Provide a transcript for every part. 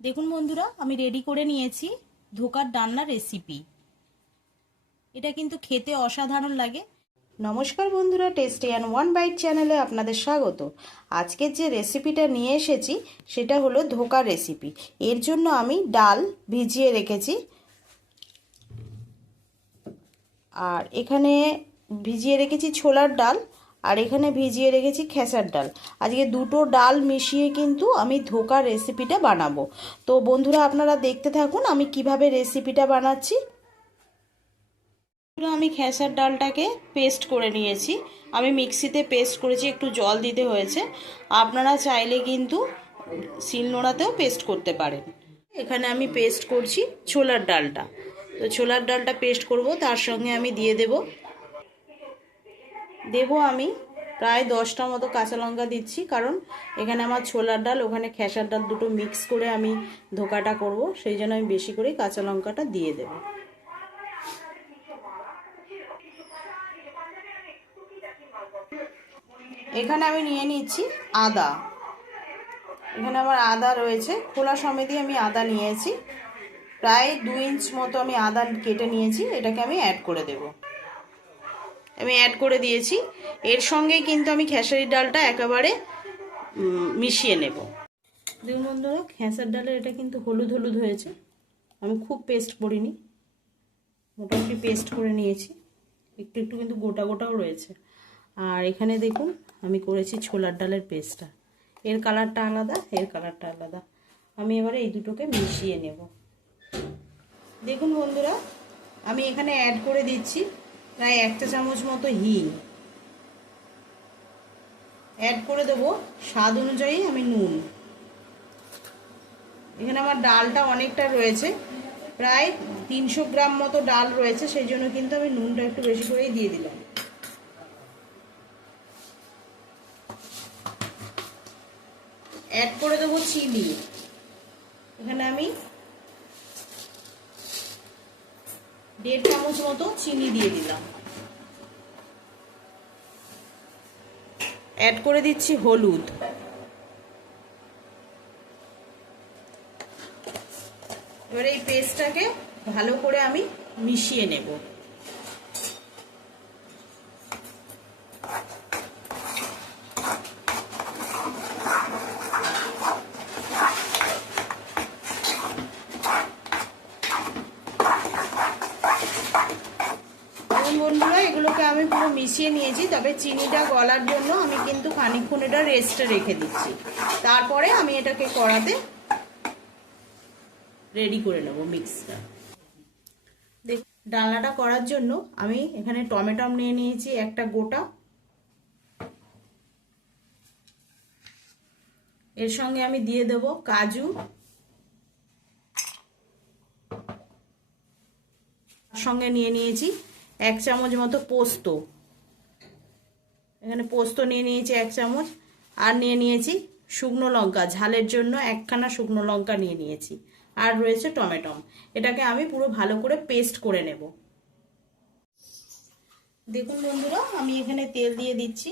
দেখুন বন্ধুরা, আমি রেডি করে নিয়েছি ধোকার ডালনার রেসিপি। এটা কিন্তু খেতে অসাধারণ লাগে। নমস্কার বন্ধুরা, টেস্টি অ্যান্ড ওয়ান বাইট চ্যানেলে আপনাদের স্বাগত। আজকের যে রেসিপিটা নিয়ে এসেছি সেটা হলো ধোকার রেসিপি। এর জন্য আমি ডাল ভিজিয়ে রেখেছি, আর এখানে ভিজিয়ে রেখেছি ছোলার ডাল, আর এখানে ভিজিয়ে রেখেছি খেসার ডাল। আজকে দুটো ডাল মিশিয়ে কিন্তু আমি ধোকার রেসিপিটা বানাবো। তো বন্ধুরা, আপনারা দেখতে থাকুন আমি কিভাবে রেসিপিটা বানাচ্ছি। আমি খেসার ডালটাকে পেস্ট করে নিয়েছি। আমি মিক্সিতে পেস্ট করেছি, একটু জল দিতে হয়েছে। আপনারা চাইলে কিন্তু শিলনোড়াতেও পেস্ট করতে পারেন। এখানে আমি পেস্ট করছি ছোলার ডালটা। তো ছোলার ডালটা পেস্ট করব, তার সঙ্গে আমি দিয়ে দেব আমি প্রায় 10টা মতো কাঁচা লঙ্কা দিচ্ছি, কারণ এখানে আমার ছোলার ডাল ওখানে খেসার ডাল দুটো মিক্স করে আমি ধোকাটা করব, সেই জন্য আমি বেশি করে কাঁচা লঙ্কাটা দিয়ে দেব। এখানে আমি নিয়ে নিচ্ছি আদা। এখানে আমার আদা রয়েছে, খোলা সমেতই আমি আদা নিয়েছি। প্রায় 2 ইঞ্চ মতো আমি আদা কেটে নিয়েছি, এটাকে আমি অ্যাড করে দেব। আমি অ্যাড করে দিয়েছি। এর সঙ্গে কিন্তু আমি খেসারির ডালটা একেবারে মিশিয়ে নেব। দেখুন বন্ধুরা, খেসার ডালের এটা কিন্তু হলুদ হলুদ হয়েছে। আমি খুব পেস্ট করিনি, মোটামুটি পেস্ট করে নিয়েছি। একটু একটু কিন্তু গোটা গোটাও রয়েছে। আর এখানে দেখুন আমি করেছি ছোলার ডালের পেস্টটা। এর কালারটা আলাদা, এর কালারটা আলাদা। আমি এবারে এই দুটোকে মিশিয়ে নেব। দেখুন বন্ধুরা, আমি এখানে অ্যাড করে দিচ্ছি প্রায় 1 চা চামচ মতো হিং। অ্যাড করে দেবো স্বাদ অনুযায়ী আমি নুন। এখানে আমার ডালটা অনেকটা রয়েছে, প্রায় 300 গ্রাম মতো ডাল রয়েছে, সেই জন্য কিন্তু আমি নুনটা একটু বেশি করেই দিয়ে দিলাম। অ্যাড করে দেবো চিনি। এখানে আমি 1.5 চামচ মতো চিনি দিয়ে দিলাম। অ্যাড করে দিচ্ছি হলুদ। এবারে এই পেস্টটাকে ভালো করে আমি মিশিয়ে নেব। বন্ধুরা, এগুলোকে আমি পুরো মিশিয়ে নিয়েছি, তবে চিনিটা গলার জন্য আমি কিন্তু খানিকক্ষণ এটা রেস্টে রেখে দিচ্ছি। তারপরে আমি এটাকে কড়াতে রেডি করে নেব মিক্সটা। দেখ, ডালনাটা করার জন্য আমি এখানে টমেটো নিয়ে নিয়েছি একটা গোটা। এর সঙ্গে আমি দিয়ে দেব কাজু, সঙ্গে নিয়ে নিয়েছি 1 চামচ মতো পোস্ত। এখানে পোস্ত নিয়ে নিয়েছি 1 চামচ, আর নিয়ে নিয়েছি শুকনো লঙ্কা, ঝালের জন্য 1খানা শুকনো লঙ্কা নিয়ে নিয়েছি, আর রয়েছে টমেটো। এটাকে আমি পুরো ভালো করে পেস্ট করে নেব। দেখুন বন্ধুরা, আমি এখানে তেল দিয়ে দিচ্ছি।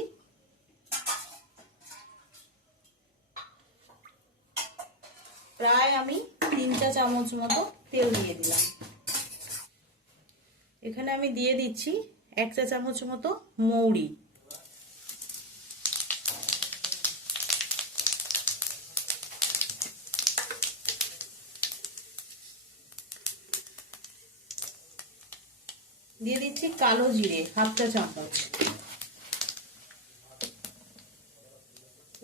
প্রায় আমি 3 চা চামচ মতো তেল দিয়ে দিলাম। এখানে আমি দিয়ে দিচ্ছি 1 চা চামচ মতো মৌরি। দিয়ে দিচ্ছি কালো জিরে 1/2 চা চামচ।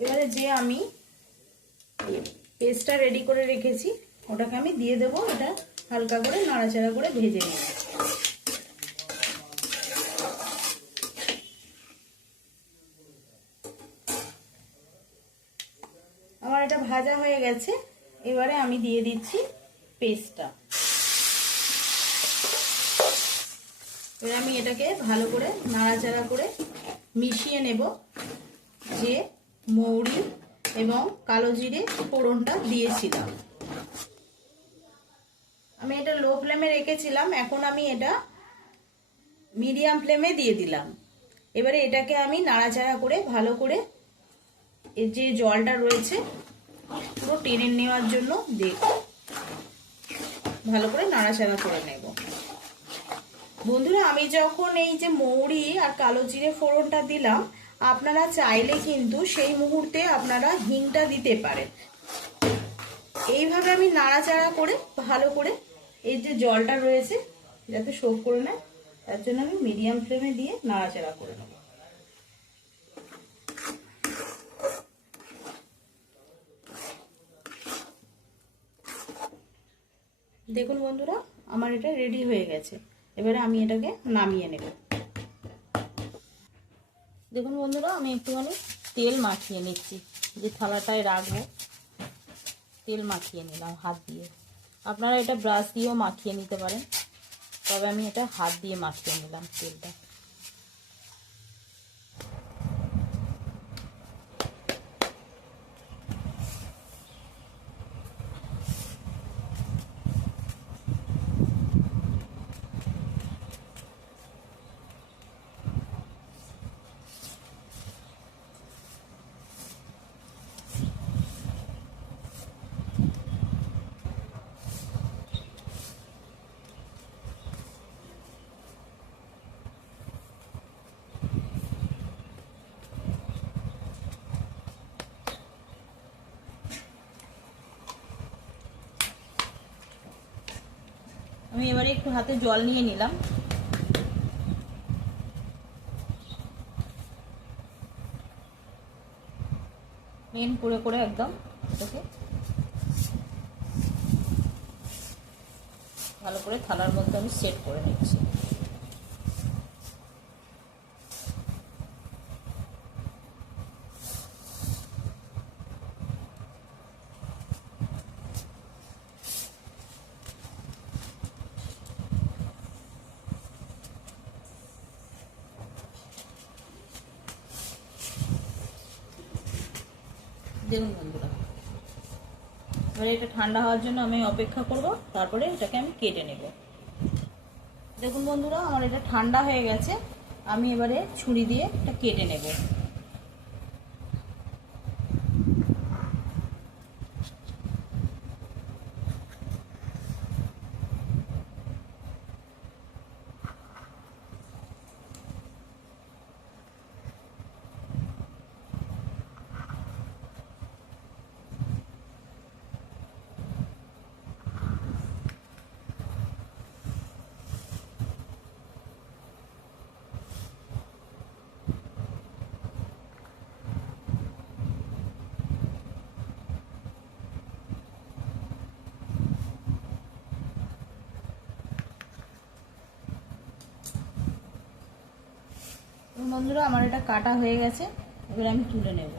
এবারে যে আমি পেস্টটা রেডি করে রেখেছি ওটাকে আমি দিয়ে দেবো। এটা হালকা করে নাড়াচাড়া করে ভেজে নেব। আমার এটা ভাজা হয়ে গেছে। এবারে আমি দিয়ে দিচ্ছি পেস্টটা। এবার আমি এটাকে ভালো করে নাড়াচাড়া করে মিশিয়ে নেব। যে মৌরি এবং কালো জিরে ফোড়নটা দিয়েছিলাম, আমি এটা লো ফ্লেমে রেখেছিলাম, এখন আমি এটা মিডিয়াম ফ্লেমে দিয়ে দিলাম। এবারে এটাকে আমি নাড়াচাড়া করে ভালো করে এর যে জলটা রয়েছে পুরো টেনে নেওয়ার জন্য ভালো করে নাড়াচাড়া করে নেব। বন্ধুরা, আমি যখন এই যে মৌরি আর কালো জিরে ফোড়নটা দিলাম, আপনারা চাইলে কিন্তু সেই মুহূর্তে আপনারা হিংটা দিতে পারেন। এইভাবে আমি নাড়াচাড়া করে ভালো করে এই যে জলটা রয়েছে যাতে সোক করে নেয়, তার জন্য আমি মিডিয়াম ফ্লেমে দিয়ে নাড়াচাড়া করে নেব। দেখুন বন্ধুরা, আমার এটা রেডি হয়ে গেছে। এবারে আমি এটাকে নামিয়ে নেব। দেখুন বন্ধুরা, আমি একটুখানি তেল মাখিয়ে নিচ্ছি, যে থালাটায় রাখবো তেল মাখিয়ে নিলাম হাত দিয়ে। আপনারা এটা ব্রাশ দিয়েও মাখিয়ে নিতে পারেন, তবে আমি এটা হাত দিয়ে মাখিয়ে নিলাম তেলটা। আমি এবারে একটু হাতে জল নিয়ে নিলাম। মেন করে করে একদম এটাকে ভালো করে থালার মধ্যে আমি সেট করে নিচ্ছি। দেখুন বন্ধুরা, এবারে এটা ঠান্ডা হওয়ার জন্য আমি অপেক্ষা করব, তারপরে এটাকে আমি কেটে নেব। দেখুন বন্ধুরা, আমার এটা ঠান্ডা হয়ে গেছে। আমি এবারে ছুরি দিয়ে এটা কেটে নেব। বন্ধুরা, আমার এটা কাটা হয়ে গেছে, এবার আমি তুলে নেব।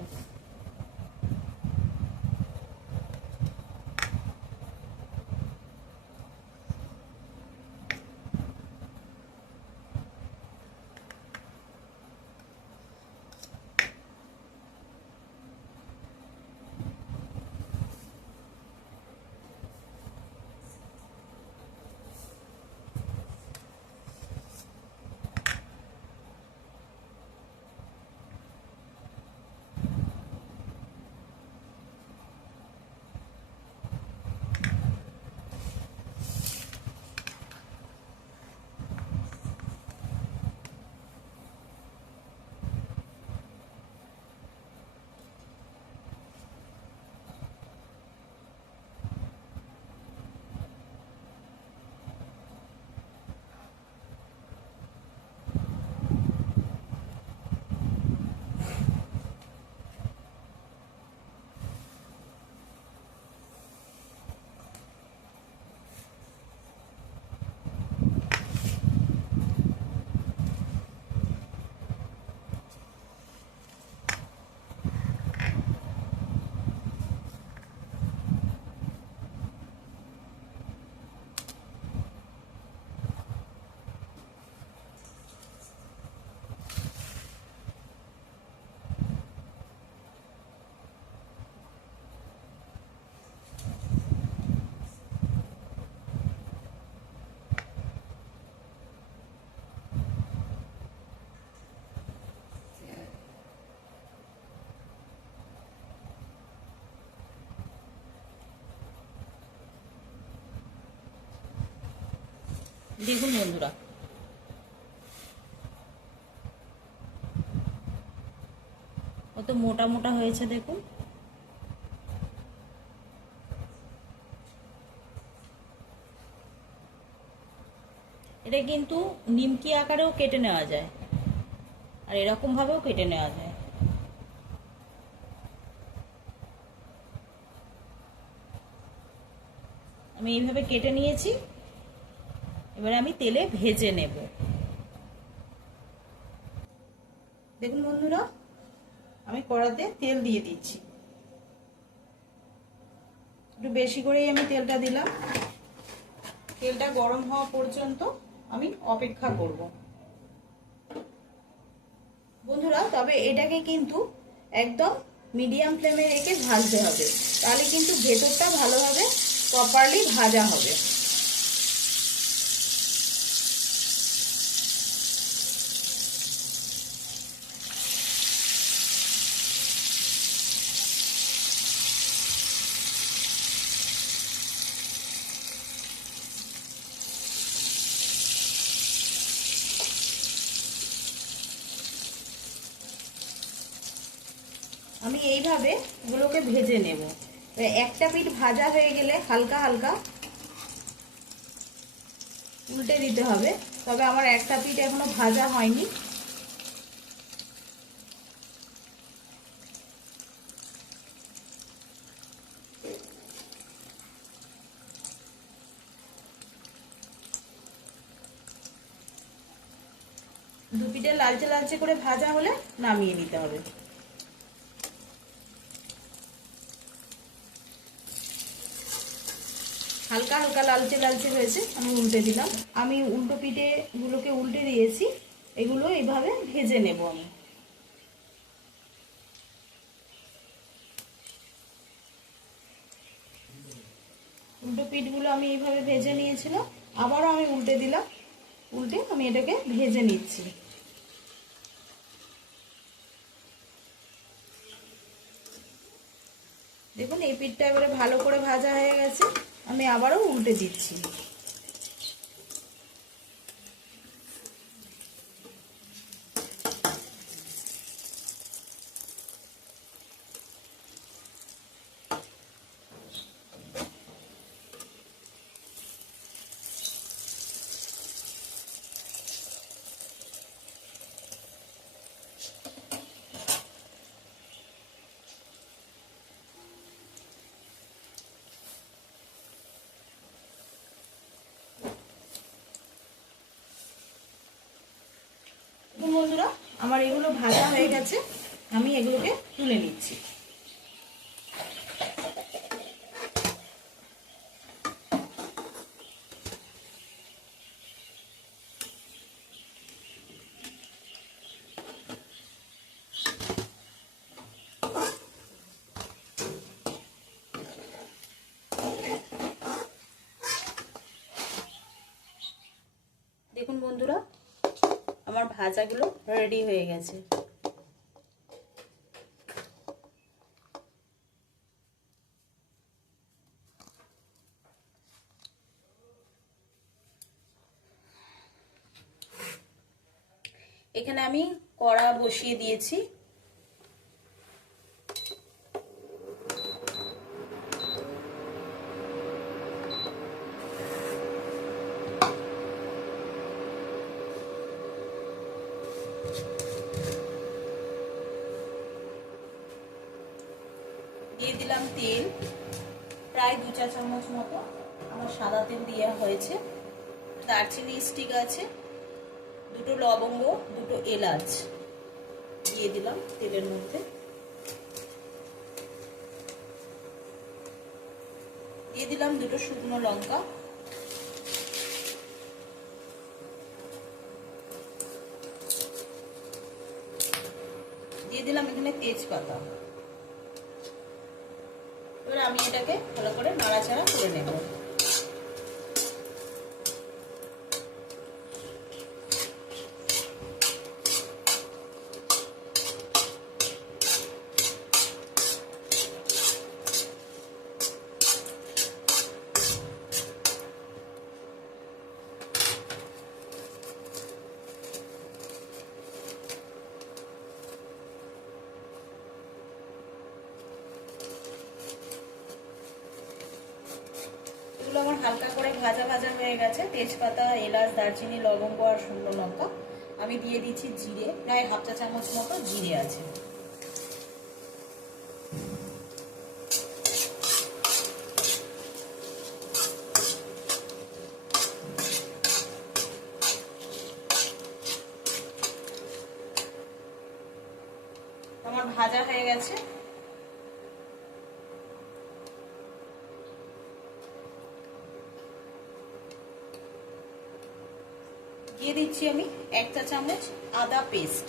দেখুন বন্ধুরা, কত মোটা মোটা হয়েছে দেখুন। এটা কিন্তু নিমকি আকারেও কেটে নেওয়া যায়, আর এরকম ভাবেও কেটে নেওয়া যায়। আমি এইভাবে কেটে নিয়েছি, এবার আমি তেলে ভেজে নেব। দেখুন বন্ধুরা, আমি কড়াতে তেল দিয়ে দিচ্ছি, একটু বেশি করেই আমি তেলটা দিলাম। তেলটা গরম হওয়া পর্যন্ত আমি অপেক্ষা করব বন্ধুরা। তবে এটাকে কিন্তু একদম মিডিয়াম ফ্লেমে রেখে ভাজতে হবে, তাহলে কিন্তু ভেতরটা ভালোভাবে প্রপারলি ভাজা হবে। আমি এইভাবে এগুলোকে ভেজে নেব। একটা পিঠ ভাজা হয়ে গেলে হালকা হালকা উল্টে দিতে হবে। তবে আমার একটা পিঠ এখনো ভাজা হয়নি। দু পিঠে লালচে লালচে করে ভাজা হলে নামিয়ে নিতে হবে। হালকা হালকা লালচে লালচে হয়েছে, আমি উল্টে দিলাম। আমি উল্টো পিঠে গুলোকে উল্টে দিয়েছি, এগুলো এইভাবে ভেজে নেব আমি। উল্টো পিঠগুলো আমি এইভাবে ভেজে নিয়েছিলাম, আবারও আমি উল্টে দিলাম। উল্টে আমি এটাকে ভেজে নিচ্ছি। দেখুন এই পিঠটা এবারে ভালো করে ভাজা হয়ে গেছে, আমি আবারও উল্টে দিচ্ছি। বন্ধুরা, আমার এগুলো ভাজা হয়ে গেছে, আমি এগুলোকে তুলে নিচ্ছি। দেখুন বন্ধুরা, আমার ভাজাগুলো রেডি হয়ে গেছে। এখানে আমি কড়া বসিয়ে দিয়েছি। দিয়ে দিলাম তেল, প্রায় 2-4 চামচ মতো আমার সাদা তেল দেওয়া হয়েছে। দারচিনি স্টিক আছে, 2টো লবঙ্গ, 2টো এলাচ দিয়ে দিলাম তেলের মধ্যে। দিয়ে দিলাম 2টো শুকনো লঙ্কা। দিয়ে দিলাম এখানে তেজপাতা। এবার আমি এটাকে ভালো করে নাড়াচাড়া করে নেব। হালকা করে ভাজা ভাজা হয়ে গেছে। তেজপাতা, এলাচ, দারচিনি, লবঙ্গ আর শুকনো লঙ্কা আমি দিয়ে দিচ্ছি জিরে, প্রায় হাফ চা চামচ মতো জিরে আছে। আমার ভাজা হয়ে গেছে। দিয়ে দিচ্ছি আমি 1 চা চামচ আদা পেস্ট।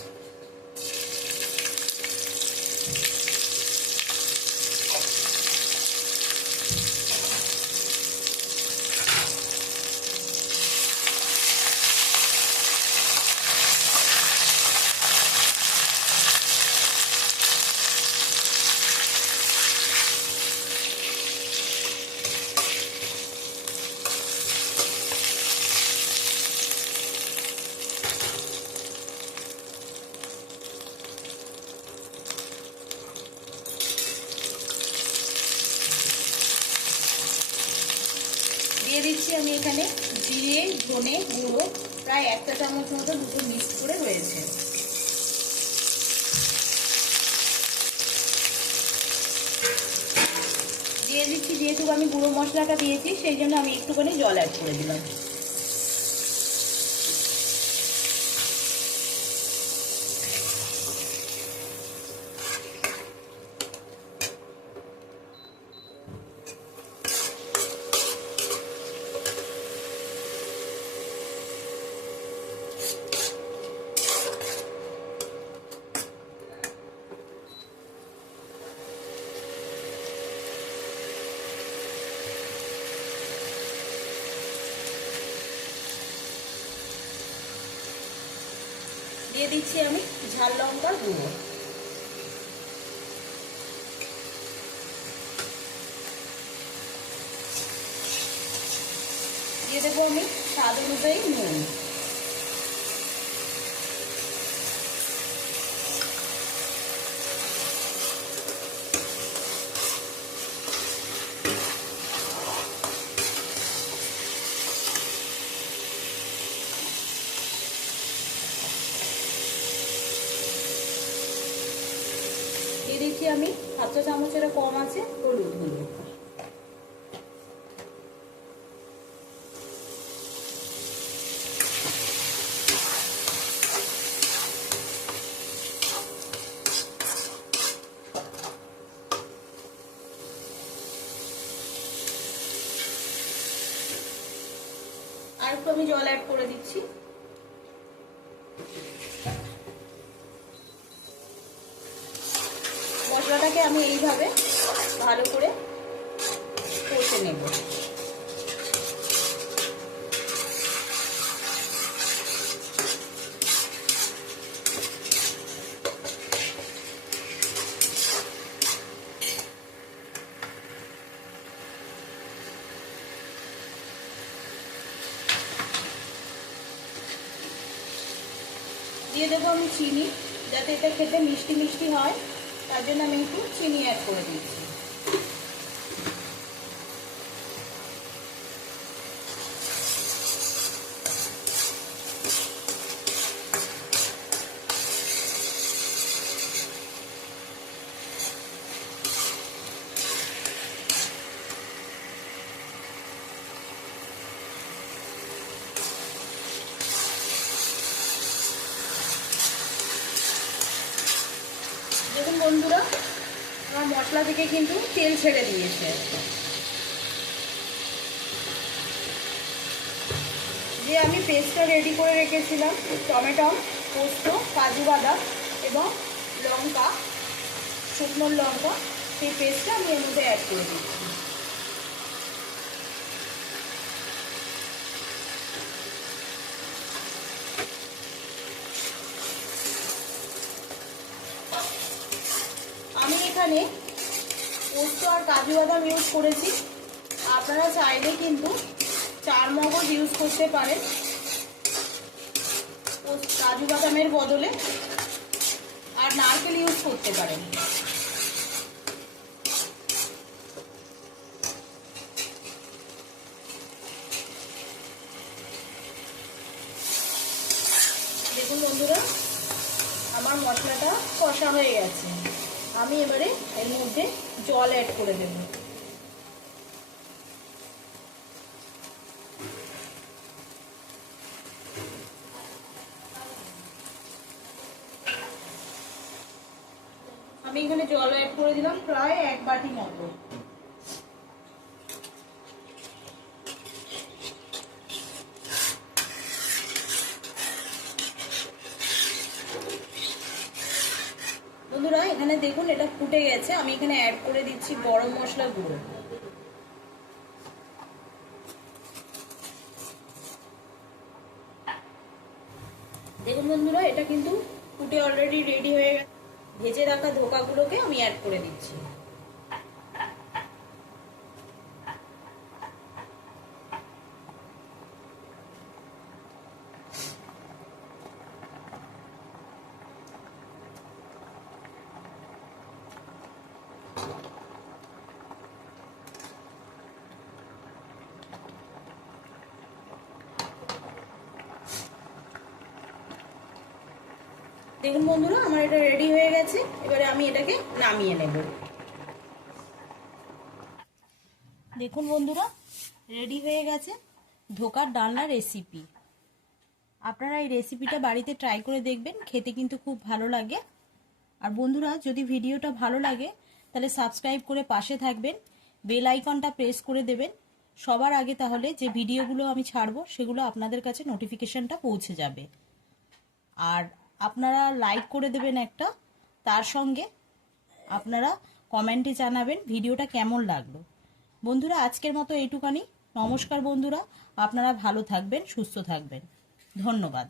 দিয়ে দিচ্ছি আমি এখানে জিরে, ধনে গুঁড়ো, প্রায় 1 চা চামচ মতো, দুটো মিক্স করে রয়েছে। দিয়ে দিচ্ছি, যেহেতু আমি গুঁড়ো মশলাটা দিয়েছি সেই জন্য আমি একটুখানি জল অ্যাড করে দিলাম। দিয়ে দিচ্ছি আমি ঝাল লঙ্কার গুঁড়ো। দিয়ে দেবো আমি স্বাদ অনুযায়ী নুন। দিয়ে দিচ্ছি আমি হাফ চা চামচের কম আছে হলুদ গুঁড়ো। আর একটু আমি জল অ্যাড করে দিচ্ছি। মশলাটাকে আমি এইভাবে ভালো করে কষে নেব। দিয়ে দেবো আমি চিনি, যাতে এটা খেতে মিষ্টি মিষ্টি হয়, তার জন্য আমি একটু চিনি অ্যাড করে দিচ্ছি। দেখুন বন্ধুরা, আমার মশলা থেকে কিন্তু তেল ছেড়ে দিয়েছে। যে আমি পেস্টটা রেডি করে রেখেছিলাম, টমেটো, পোস্ত, কাজু বাদাম এবং লঙ্কা, শুকনো লঙ্কা, সেই পেস্টটা আমি এর মধ্যে অ্যাড করে দিচ্ছি। আমি এখানে পোস্ত আর কাজু বাদাম ইউজ করেছি, আপনারা চাইলে কিন্তু চারমগজ ইউজ করতে পারেন কাজু বাদামের বদলে, আর নারকেল ইউজ করতে পারেন। বন্ধুরা, আমার মশলাটা কষা হয়ে গেছে। আমি এবারে এর মধ্যে জল অ্যাড করে দেব। আমি এখানে জল অ্যাড করে দিলাম প্রায় 1 বাটি মতো। বন্ধুরা এখানে দেখুন এটা ফুটে গেছে। আমি এখানে অ্যাড করে দিচ্ছি গরম মশলা গুঁড়ো। দেখুন বন্ধুরা, এটা কিন্তু ফুটে অলরেডি রেডি হয়ে গেছে। ভেজে রাখা ধোকাগুলোকে আমি অ্যাড করে দিচ্ছি। দেখুন বন্ধুরা, আমার এটা রেডি হয়ে গেছে। এবারে আমি এটাকে নামিয়ে নেব। দেখুন বন্ধুরা, রেডি হয়ে গেছে ধোকার ডালনা রেসিপি। আপনারা এই রেসিপিটা বাড়িতে ট্রাই করে দেখবেন, খেতে কিন্তু খুব ভালো লাগে। আর বন্ধুরা, যদি ভিডিওটা ভালো লাগে তাহলে সাবস্ক্রাইব করে পাশে থাকবেন, বেল আইকনটা প্রেস করে দেবেন সবার আগে, তাহলে যে ভিডিওগুলো আমি ছাড়বো সেগুলো আপনাদের কাছে নোটিফিকেশনটা পৌঁছে যাবে। আর আপনারা লাইক করে দেবেন একটা, তার সঙ্গে আপনারা কমেন্টে জানাবেন ভিডিওটা কেমন লাগলো। বন্ধুরা আজকের মতো এইটুকানি। নমস্কার বন্ধুরা, আপনারা ভালো থাকবেন, সুস্থ থাকবেন। ধন্যবাদ।